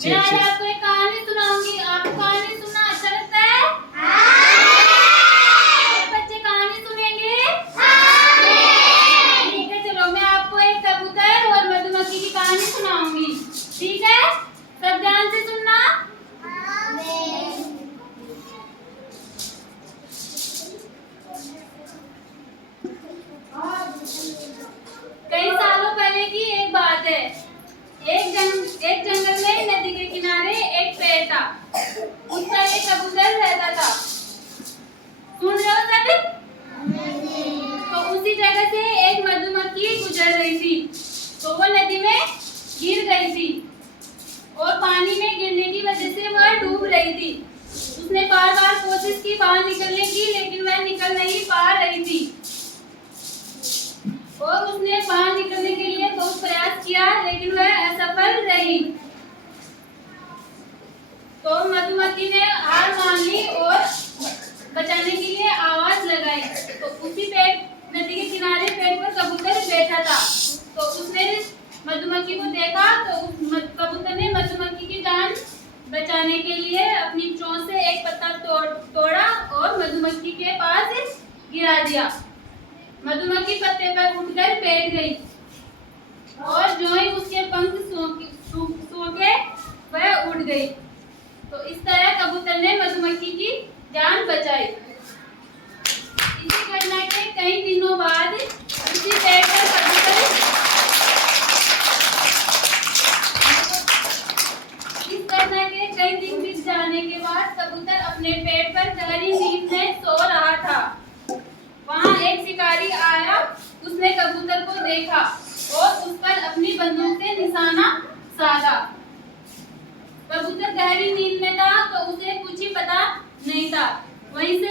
मैं आज आपको एक कहानी सुनाऊंगी। आपको कहानी सुनना अच्छा लगता है? बच्चे कहानी सुनेंगे? ठीक है, चलो मैं आपको एक कबूतर और मधुमक्खी की कहानी सुनाऊंगी। ठीक है, सब ध्यान से सुनना। कई सालों पहले की एक बात है। एक जंगल में नदी के किनारे एक पेड़ था। उस पर एक कबूतर रहता था। सुन रहे हो सब? तो उसी जगह से एक मधुमक्खी गुजर रही थी, तो वो नदी में गिर गई थी और पानी में गिरने की वजह से वह डूब रही थी। उसने बार बार कोशिश की बाहर निकलने की, लेकिन वह निकल नहीं पा रही थी और उसने बाहर निकलने के लिए बहुत प्रयास किया, लेकिन वह असफल रही। तो मधुमक्खी ने हार मान ली और बचाने के लिए आवाज लगाई। तो उसी पेड़, नदी के किनारे पेड़ पर कबूतर बैठा था। तो उसने मधुमक्खी को देखा, तो कबूतर ने मधुमक्खी की जान बचाने के लिए अपनी चोंच से एक पत्ता तोड़ा और मधुमक्खी के पास गिरा दिया। मधुमक्खी पत्ते पर उठकर बैठ गई और जो ही उसके पंख सूखे वह उड़ गई। तो इस तरह कबूतर ने मधुमक्खी की जान बचाई। इसी घटना के कई दिनों बाद उसी पेड़ पर कबूतर इस घटना के कई दिन बीत जाने के बाद कबूतर अपने पेड़ पर गहरी नींद में सो रहा था। वहां एक शिकारी आया। उसने कबूतर को देखा और उस पर अपनी बंदूक से निशाना साधा। कबूतर गहरी नींद में था, तो उसे कुछ ही पता नहीं था। वहीं से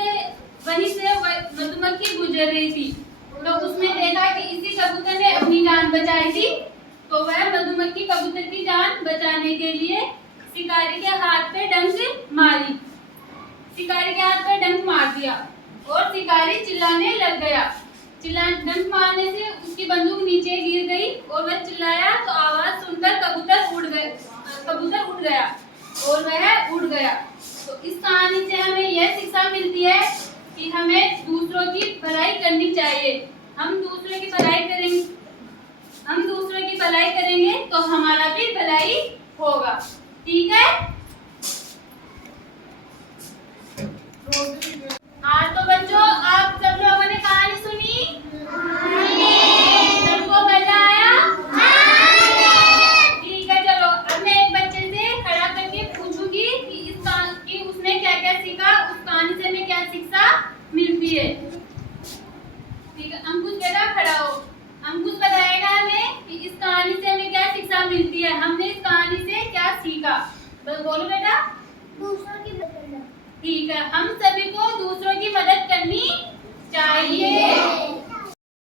मधुमक्खी गुजर रही थी। तो उसने देखा कि इसी कबूतर ने अपनी जान बचाई थी। तो वह मधुमक्खी कबूतर की जान बचाने के लिए शिकारी के हाथ पे डंक मारी। शिकारी के हाथ पे डंक मार दिया और शिकारी चिल्लाने लग गया। डंक मारने से उसकी बंदूक नीचे गिर गई और वह चिल्लाया, तो आवाज सुनकर कबूतर उड़ गया और वह उड़ गया। तो इस कहानी से हमें यह शिक्षा मिलती है कि हमें दूसरों की भलाई करनी चाहिए। हम दूसरों की भलाई करेंगे तो हमारा भी भलाई होगा। ठीक है? हाँ, तो बच्चों, आप सब लोगों ने कहानी सुनी? सबको मजा आया? ठीक है, चलो अब मैं एक बच्चे से खड़ा करके पूछूंगी कि उसने क्या क्या सीखा, उस कहानी से हमें क्या शिक्षा मिलती है। ठीक है, अंकुश बेटा खड़ा हो। अंकुश बताएगा हमें कि इस कहानी से हमें क्या शिक्षा मिलती है, हमने इस कहानी से क्या सीखा। बोलो बेटा। दूसरों की मदद करना। ठीक है, हम सभी को दूसरों की मदद करनी चाहिए।